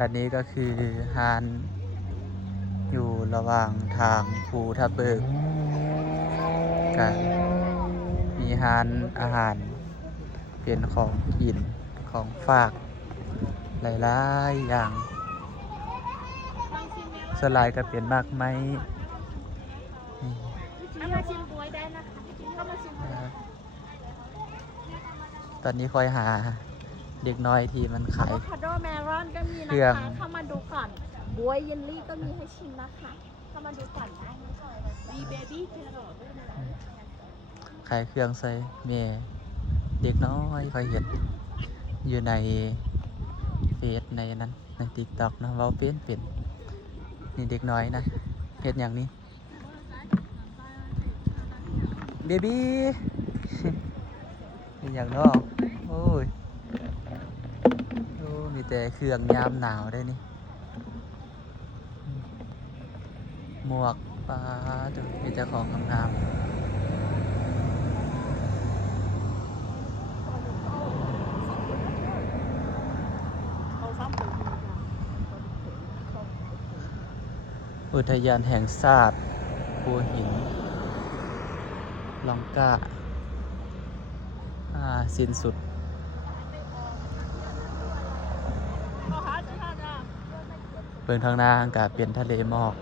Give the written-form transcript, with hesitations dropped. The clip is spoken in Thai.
อันนี้ก็คือฮานอยู่ระหว่างทางภูทับเบิกกันมีฮานอาหารเป็นของกินของฝากหลายๆอย่างสลายก็เป็นมากไหมนี่ เอามาชิมบวยได้นะคะเข้ามาชิมได้ ตอนนี้คอยหาเด็กน้อยที่มัน อะ ขาย โวคาโดเมลอนก็มี เครื่ นะ อง คะเข้ามาดูก่อนบวยเยลลี่ก็มีให้ชิมนะคะเข้ามาดูก่อนได้นะคะมีเบบี้แครอทด้วยนะ ขายเครื่องใส่เมเด็กน้อยคอยเห็นอยู่ในเฟซในนั้นในติ๊กต็อกนะเว้าเป็นนี่เด็กน้อยนะเห็นอย่างนี้เบบี้ เป็นอย่างนอกโอ้ยโอ้มีแต่เครื่องยามหนาวได้นี่หมวกปลาตัวมีแต่ของงามๆอุทยานแห่งชาติภูหินลองกาสิ้นสุดเบิ่งทางหน้าอากาศเป็นทะเลหมอก